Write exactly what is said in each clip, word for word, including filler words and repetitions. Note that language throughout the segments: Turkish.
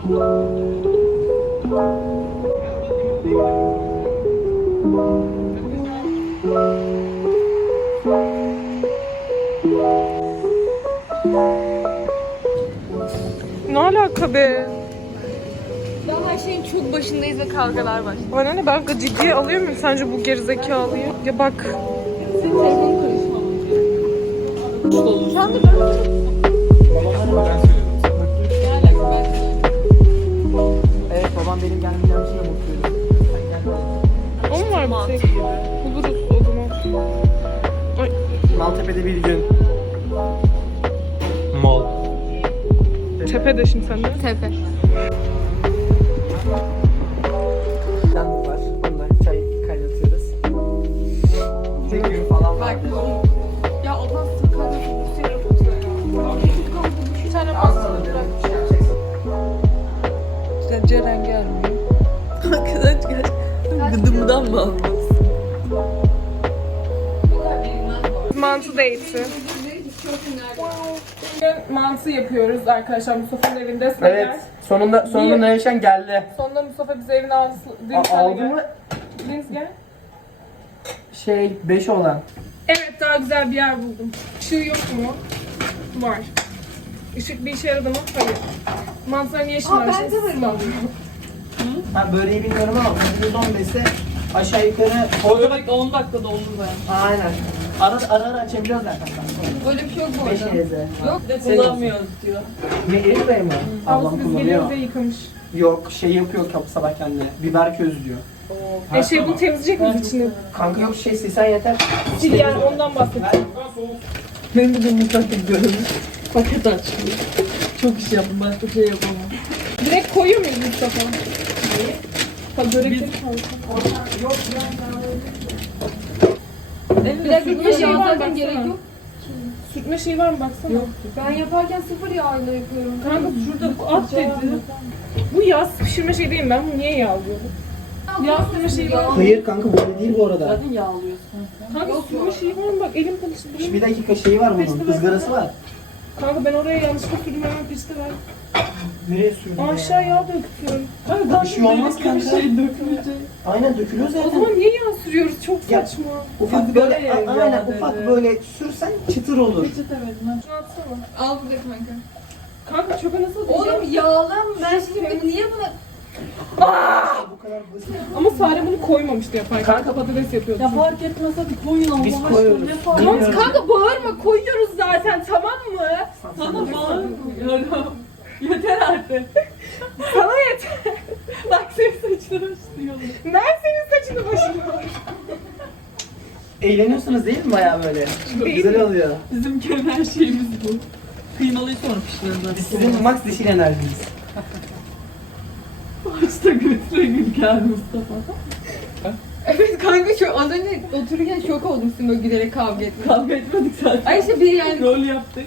Ne alaka be? Daha her şeyin çok başındayız ve kavgalar var. Bana ne, ben ciddiye alıyor muyum sence bu gerizekalıyı? Ya bak. Senin telefonun karışmamız. Şu anda ben Evet, babam benim gelmeyeceğim şeye mutluydu. O mu var bir tek? Buluruz o zaman. Ay. Maltepe'de bir gün. Mol. Tepe de şimdi sende. tepe. Yalnız var. Onunla çay kaynatıyoruz. Bir gün falan var. Ya ondan sakal bu seni oturuyor ya. Bir tane Aslında bir şey yapacaksın. Sen Ceren gelmiyor. Arkadaş gel. Gıdımdan mı almasın? Mantı date'i. Bugün mantı yapıyoruz arkadaşlar Mustafa'nın evinde. Sıra Evet. gel. Sonunda sonunda Bir- Nevşen geldi. Sonunda Mustafa bizi evine aldı. A- aldı mı? Deniz gel. Şey beş olan. Evet, daha güzel bir yer buldum. Işığı yok mu? Var. Işık bir işe yaradı mı? Hayır. Mantıları niye şimdi var? bence de var. Ben böreği bilmiyorum ama yüz on beşe aşağı yukarı Orada bak on dakikada olur ben. aynen. Ara ara, ara açabiliyoruz zaten. Böyle bir şey yok bu beş arada. neyse. Yok. De Senin kullanmıyoruz diyor. Ne elin dayı mı? Havlusu Ablam biz kullanıyor. geliyoruz diye yıkamış. Yok şey yapıyor kapı sabah kendine. Biber közlüyor. E şey bunu temizleyecek miyiz içini? Kanka yok şey silsen yeter. Sil yani ondan bahsedeceğim. Benim de mutfakta görünüş. Paket açıyor. Çok iş yaptım, başka şey yapamam. Direkt koyuyor muyuz Mustafa? Ha börekleri kaldı. Bir dakika Sürtme buna şeyi yağ var zaten gerek baksana. yok. Sürtme şeyi var mı baksana. Yok. Ben yaparken sıfır yağıyla yapıyorum. Kanka şurada at dedi. Bu yağ pişirme şey değil mi? Ben bunu niye yağlıyorum? Yağ sürme şeyi var mı? Hayır kanka böyle değil bu arada. Zaten yağlıyorsun. Kanka sürme şeyi var mı? Bak elim karıştı. Bir dakika şeyi var bunun. Izgarası var. Kanka ben oraya yanlışlıkla sürdüm, hemen peçete ver. Nereye sürdün ya? Aşağı yağ döktüm. Kanka Bir şey olmaz kanka. Şey dökülecek. Aynen dökülüyor O zaten. zaman niye yağ sürüyoruz? Çok Ya- saçma. Ufak Izgara böyle, ya, a- aynen yağ ufak dedi. böyle sürsen çıtır olur. Peçete verin ha. Şunu atsana. Al burada kanka. Kanka çöpe nasıl atacağım? Oğlum yağlı ben şimdi niye buna... Bu kadar basit. Ama Sare bunu koymamıştı yaparken. Kanka- Patates yapıyordu. Ya fark etmez hadi koyun Allah Biz aşkına. koyuyoruz. Ne fark Kanka, Bilmiyorum. kanka bağırma, koyuyoruz zaten, tamam mı? Sana bağırmıyorum. Yeter artık. Sana yeter. Bak senin saçları açlıyorlar. Ben senin saçını başını. Eğleniyorsunuz değil mi bayağı böyle? Çok güzel oluyor. Bizim köyün her şeyimiz bu. Kıymalıyı sonra pişirelim. Biz sizin max dişil enerjiniz. Başta götüre gül gel Mustafa. Evet kanka şu az önce otururken şok oldum sizin böyle gülerek kavga etmeye. Kavga etmedik zaten. Ay işte bir yani... Rol yaptık.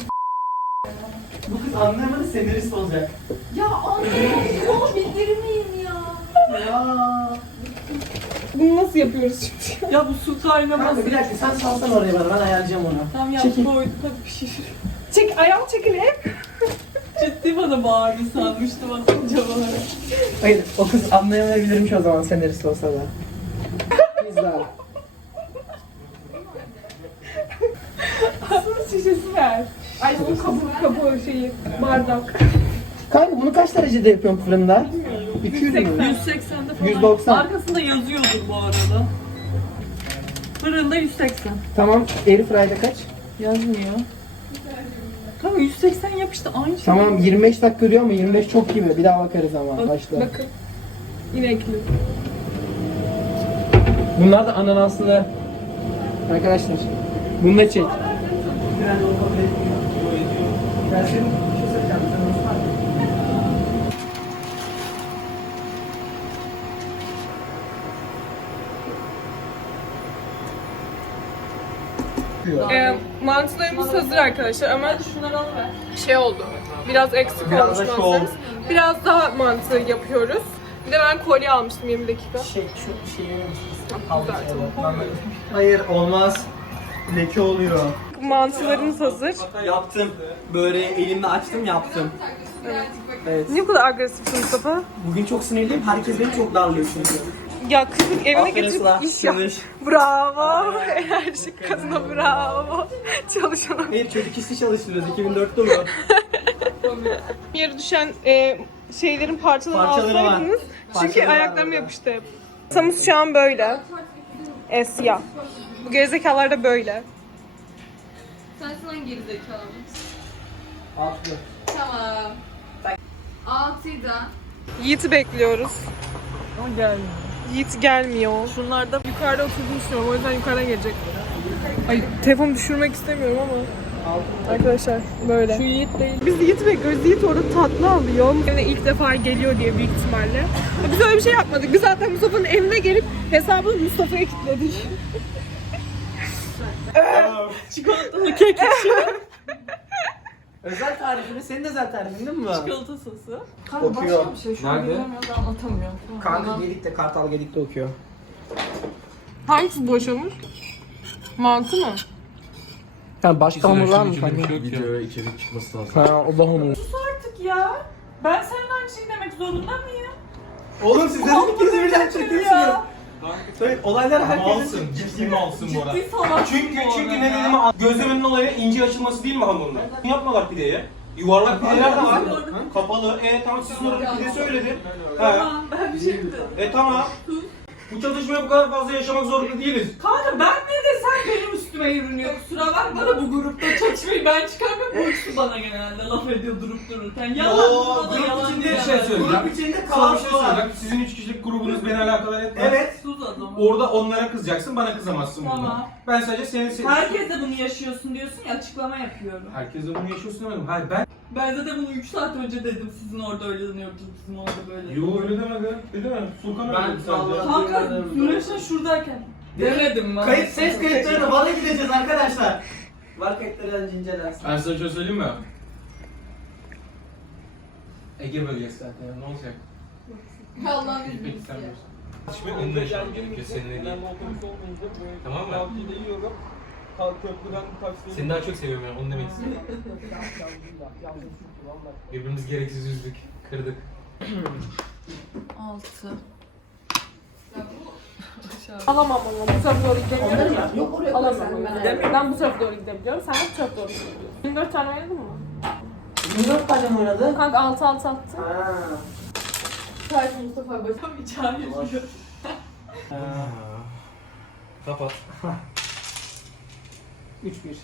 Bu kız anlamadı senarist olacak. Ya anne o bildirmeyeyim ya. Ya. Bunu nasıl yapıyoruz şimdi? Ya bu su kaynaması. Kanka bir dakika sen salsan oraya bana, ben ayarlayacağım onu. Tam yap Çekil. koyduk hadi pişir. Çek, ayağım çekil hep. Ciddi bana bağırdı sanmıştım atınca bana. Hayır o kız anlayamayabilirmiş o zaman senarist olsa da. Biz daha. Su şişesi ver. Ay bunun kabuğu, kabuğu şeyi, bardak. Kanka bunu kaç derecede yapıyorsun fırında? iki yüz mü? yüz seksende falan. yüz doksan. Arkasında yazıyordur bu arada. Fırında yüz seksen. Tamam, airfryer'da kaç? Yazmıyor. Tamam yüz seksen yap işte aynı şey. Tamam yirmi beş dakika duruyor ama yirmi beş çok gibi. Bir daha bakarız ama Bak, başta. bakın. İnekli. Bunlar da ananaslı. Arkadaşlar. Bunu da çek. Ben senin bir şey söyleyeceğim. Sen Osman. Ee, mantılarımız hazır arkadaşlar ama Şunları alıver. şey oldu. Biraz eksik Biraz olmuş da şov. mantılarımız. Biraz daha mantı yapıyoruz. Bir de ben kolye almıştım yirmi dakika. Şey, şu şeyi Güzel, tamam. Hayır olmaz. Leke oluyor. mantılarımız hazır. Yaptım. Böyle elimle açtım yaptım. Evet. Niye bu kadar agresifsin Mustafa? Bugün çok sinirliyim. Herkes beni çok darlıyor çünkü. Ya kızın evine Aferin Sıla, getirip iş yap. çalış. Bravo. Enerjik kadına bravo. Çalışana. Hayır çocuk işçi çalıştırıyoruz iki bin dörtte bu. Yere düşen e, şeylerin parçalarını Parçaları var. alsaydınız. Çünkü Parçaları var ayaklarım burada. yapıştı hep. Masamız şu an böyle. E, siyah. Bu gerizekalılar da böyle. Sensin hangi gerizekalı? Altı. Tamam. Altıyı da. Yiğit'i bekliyoruz. Ama gelmiyor. Yiğit gelmiyor. Şunlarda Yukarıda oturduğunu düşünüyorum. O yüzden yukarıdan gelecek. Ay telefonu düşürmek istemiyorum ama. Arkadaşlar böyle. şu Yiğit değil. Biz Yiğit'i bekliyoruz. Yiğit orada tatlı alıyor. Evine ilk defa geliyor diye büyük ihtimalle. Ya biz öyle bir şey yapmadık. Biz zaten Mustafa'nın evine gelip hesabını Mustafa'ya kilitledik. Çikolatalı kek Özel tarifini, senin özel tarifin değil mi bu? çikolata sosu. Kanka Okuyor. başka bir şey. Şu an Nerede? bilmiyorum da anlatamıyorum. Kanka Gedik'te, Kartal Gedik'te okuyor. Hangisi boşalmış? Mantı mı? Yani başka hamurlar mı kanka? Videoya içerik çıkması lazım. Ha, o da hamur. Artık ya. Ben senin aynı şeyi demek zorunda mıyım? Oğlum siz neden ikiniz birden çekiyorsunuz? Tabii olaylar herkesin... Malsın, ciddi malsın bu arada. Ciddi salak. Çünkü çünkü ne dediğimi an- gözlemenin olayı ince açılması değil mi hamurun? Yapmalar pideye. Yuvarlak pideler de var. Kapalı. E tamam sizin orada pide söyledi. He. Tamam ben bir şey dedim. E tamam. Bu çalışmaya bu kadar fazla yaşamak zorunda değiliz. Kanka ben ne desem benim üstüme yürünüyor. Kusura bakma da bu grupta çatışmayı ben çıkarmıyorum. Bu ikisi bana genelde laf ediyor durup dururken. Yalan Oo, buna da grup yalan içinde diyemem. bir şey söyleyeceğim. Grup içinde Sana kalan bir şey su var. söyleyeceğim. Sizin üç kişilik grubunuz beni alakadar etmez. Evet. Sus adamı. Orada onlara kızacaksın, bana kızamazsın burada. Tamam. Ben sadece senin... senin Herkes de bunu yaşıyorsun diyorsun ya, açıklama yapıyorum. Herkes de bunu yaşıyorsun demedim. Hayır ben... Ben zaten bunu üç saat önce dedim. Sizin orada öyle deniyordu, bizim orada böyle. Yo öyle demedim. Öyle demem. Furkan öyle Ben dedi sadece. vallahi- Kanka güneşin şuradayken. Demedim ben. Kayıt ses kayıtlarına bana gideceğiz arkadaşlar. Var kayıtları önce incelensin. Ben sana şöyle söyleyeyim mi? Ege bölgesi zaten ya, ne olacak? Allah'ın Peki izniyle. sen biliyorsun. Şimdi onunla yaşamam gerekiyor, seninle değil. Tamam mı? Seni daha çok seviyorum yani, onu demek istiyorum. Birbirimizi gereksiz üzdük, kırdık. Altı. Alamam ama bu tarafa doğru gidemiyorum ya. Yok oraya Alamam. ben. Ben, ben bu tarafa doğru gidebiliyorum. Sen de bu tarafa doğru gidebiliyorsun. yirmi dört tane oynadın mı? yirmi dört tane mi oynadı? Kanka altı altı attı. Ha. Sadece Mustafa Başkan. Tam bir cahil diyor. Kapat. üç bir.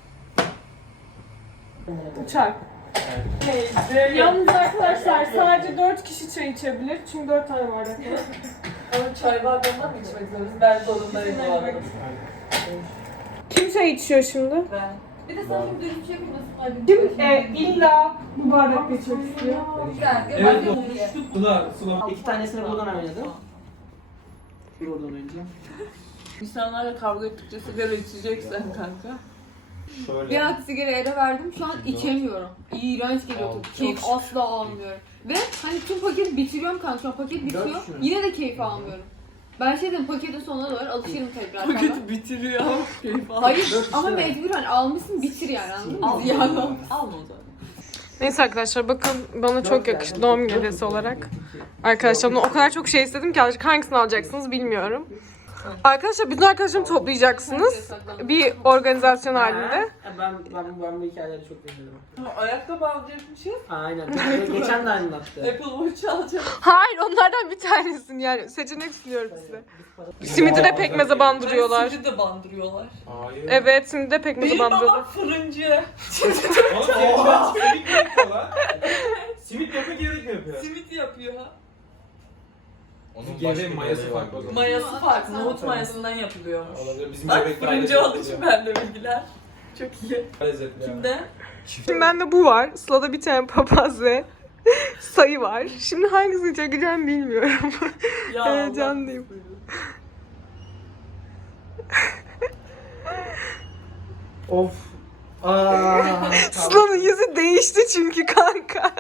Çarp. Yalnız arkadaşlar sadece dört kişi çay içebilir. Çünkü dört tane bardak var. Ama çay bardağından mı içmek zorundayız? Ben zorundayım bu arada. Kim çay içiyor şimdi? Ben. Bir de sen şimdi bir şey nasıl Kim e, illa bu bardak geçmek istiyor? Evet, Sıla, Sıla. İki tanesini buradan oynadım. Bir oradan önce. İnsanlarla kavga ettikçe sigara içeceksen kanka. Şöyle. Bir an sigaraya ara verdim. Şu an içemiyorum. İğrenç geliyor tadı. Keyif asla almıyorum. Ve hani tüm paketi bitiriyorum kanka. Şu an paket bitiyor. Dört şunu. Yine de keyif almıyorum. Ben şey dedim paketin sonuna doğru alışırım tekrar falan. Paketi bitiriyor. Keyif al. Hayır Dört ama işte. mecburen almışsın bitir yani anladın mı? Al Yani. yani. Alma o zaman. Neyse arkadaşlar bakın bana çok yakıştı doğum günü hediyesi olarak. Arkadaşlarımla o kadar çok şey istedim ki artık hangisini alacaksınız bilmiyorum. Arkadaşlar bütün arkadaşlarımı toplayacaksınız. Bir organizasyon halinde. Ha, Ben, ben, ben bu hikayeleri çok dinledim. Ama ayakkabı alacakmışız. Aynen. Geçen de anlattı. Apple Watch alacağım. Hayır onlardan bir tanesini yani seçenek sunuyorum size. Simidi de pekmeze bandırıyorlar. Simidi de bandırıyorlar. Hayır. Evet simidi de pekmeze Benim bandırıyorlar. babam fırıncı. Oğlum senin baban simit mi yapıyor lan? Simit yapıyor, gevrek mi yapıyor? Simit yapıyor. Onun gevreğin mayası farklı o zaman. Mayası farklı. Nohut mayasından yapılıyormuş. Olabilir. Bizim Bak gevrekler fırıncı olduğu için bende bilgiler. Çok iyi. lezzetli yani. Kimde? Şimdi bende bu var. Sıla'da bir tane papaz ve sayı var. Şimdi hangisini çekeceğim bilmiyorum. Ya Heyecanlıyım. Of. Aa, Sıla'nın yüzü değişti çünkü kanka.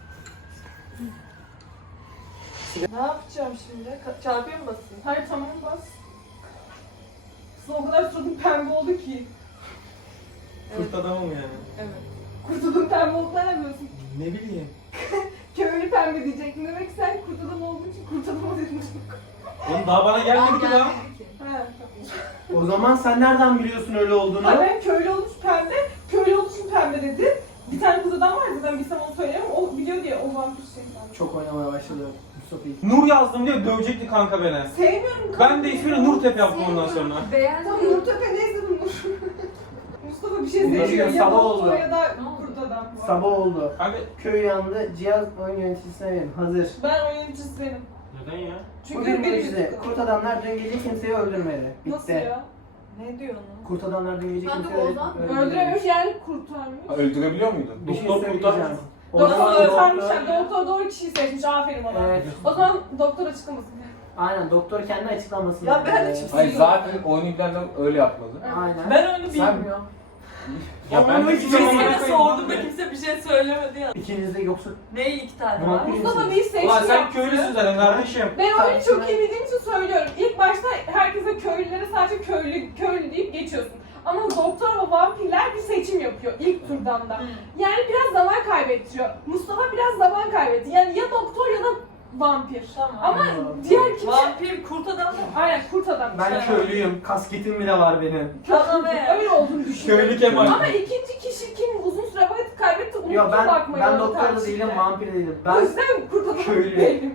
Ne yapacağım şimdi? Ka- Çarpıya mı basayım? Hayır tamam bas. Sıla o kadar suratın pembe oldu ki. Kurt adamım yani. Evet. Kurtulun pembe olduğunu ne diyorsun? Ne bileyim. Köylü pembe diyecektin. Demek ki sen kurt adam olduğu için kurt adamı demiştin. Oğlum daha bana gelmedi ki lan. Ha. O zaman sen nereden biliyorsun öyle olduğunu? Ay ben köylü olmuş pembe, köylü olmuş pembe dedi. Bir tane kız adam var zaten bilsem onu söylemem. O biliyor diye o vampir şey. Çok oynamaya başladı Mustafa'yı. Nur yazdım diye dövecekti kanka beni. Sevmiyorum kanka. Ben de ismini Nurtepe yaptım ondan sonra. Beğendim. Tamam Nurtepe ne izledim Nur? Mustafa bir şey Bunlar seçiyor. ya, Ya sabah doktor oldu. ya da kurt adam. Sabah oldu. Kanka Köy yandı. Cihaz oyun yöneticisine verin. Hazır. Ben oyun yöneticisi benim. neden ya? Çünkü Bugün benim gece kurt adamlar dün gece kimseyi öldürmedi. Bitti. Nasıl ya? Ne diyor onu? Kurt adamlar dün gece Kanka, kimseyi Ozan öldürmedi. Öldürememiş yani kurtarmış. Öldürebiliyor muydun? Bir şey Doktor söyleyeceğim. kurtarmış. Doktor Ozan- kurtarmışlar. Doktor doğru kişiyi seçmiş. Aferin ona. Evet. O zaman doktor açıklamasın. Aynen doktor kendi açıklamasın. Ya ben açık- Hayır zaten oyunu bilenler öyle yapmadı. Aynen. Ben onu Sen- bilmiyorum. Ya ben de hiç hiçbir zaman bilmiyorum. ona Kimse sordum da kimse bir şey söylemedi ya. İkiniz de yoksa Ne iki tane var? vampir Mustafa misiniz? neyi seçti? Ulan sen yaptı? köylüsün zaten kardeşim. Ben oyunu çok iyi bildiğim için söylüyorum. İlk başta herkese köylülere sadece köylü köylü deyip geçiyorsun. Ama doktor ve vampirler bir seçim yapıyor ilk turdan da. Yani biraz zaman kaybettiriyor. Mustafa biraz zaman kaybetti. Yani ya doktor ya da vampir. Tamam. Ama Hmm. diğer kimse... Vampir kurt adam mı? Aynen kurt adam. Ben köylüyüm. Kasketim bile var benim. Tamam be. Öyle olduğunu düşünüyorum. Köylü Kemal. Ama ikinci kişi kim uzun süre vakit kaybetti unuttu Yo ben bakmayı. ben ona doktor da tartışmaya. değilim, vampir değilim. O Ben yüzden kurt adam köylü. değilim.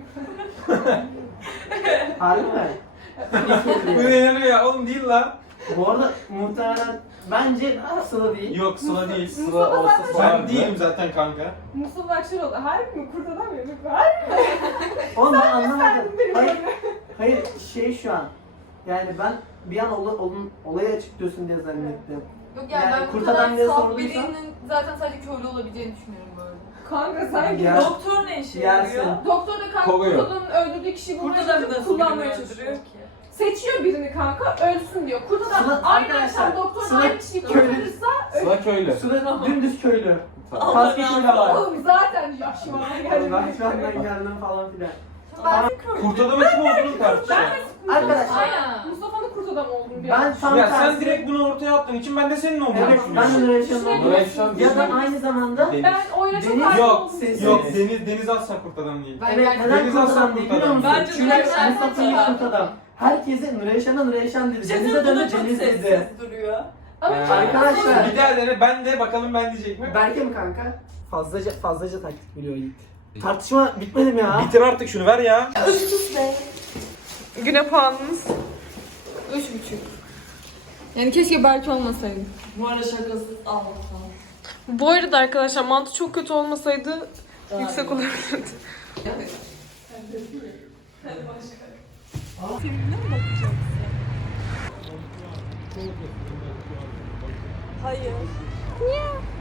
harbi mi? Bu ne ya oğlum değil lan. Bu arada muhtemelen bence Sıla değil. Yok Sıla değil. Mustafa olsa zaten Ben vardı. değilim zaten kanka. Mustafa Akşar oldu. Harbi mi? Kurt adam mı? Harbi Oğlum ben anlamadım. mi? Benim Hayır, öyle. hayır şey şu an. Yani ben bir an ola, olun, olaya açıklıyorsun diye zannettim. Yok yani, Yani ben kurt bu kadar adam diye saf sorduysa- birinin zaten sadece köylü olabileceğini düşünüyorum böyle. Kanka sanki Ya. Doktor ne işe Yersin. yarıyor? doktor da kanka Kovuyor. kurt adamın öldürdüğü kişiyi Kurt bulmaya adam çalışıp nasıl kullanmaya birini çalışıyor. öldürüyor ki? Seçiyor birini kanka ölsün diyor. Kurt adam Sıla- aynı arkadaşlar, akşam doktorun Sıla aynı kişiyi köylü- kurtarırsa Sıla köylü. Sıla dümdüz köylü. Allah Kasketim bile var. oğlum zaten yaşıma Yani geldi. ben şu an ben geldim falan filan. Ben de köylü. Kurt adamın kim olduğunu tartışıyor. Arkadaşlar Aynen. Mustafa'nın kurt adam olduğunu diyor. ben tam Ya tersi. sen direkt bunu ortaya attığın için ben de senin olduğunu Evet ben düşünüyorum. de Nureyşan'ın oldum. Nureyşan Ya da bizim- aynı zamanda Deniz. Ben oyuna çok Deniz- hakim Yok, olduğum ses- için- Yok Deniz, Deniz Asla kurt adam değil. Ben evet gerçekten- neden Deniz kurt Aslan adam kurt değil biliyor adam. musun? Bence Çünkü Nureyşan Mustafa'yı kurt kurt adam. Herkese Nureyşan'a Nureyşan dedi. Şey Deniz'e söyleyeyim, bu döndü da çok Deniz sessiz dedi. duruyor. Ama Ee, çok- Arkadaşlar. Bir daha dene ben de bakalım ben diyecek mi? Berke mi kanka? Fazlaca fazlaca taktik biliyor Yiğit. Tartışma bitmedi mi ya? Bitir artık şunu ver ya. Güne puanınız. Üç buçuk. Yani keşke belki olmasaydı. Bu arada şakasız aldım. Bu arada arkadaşlar mantı çok kötü olmasaydı yüksek olabilirdi. Hayır.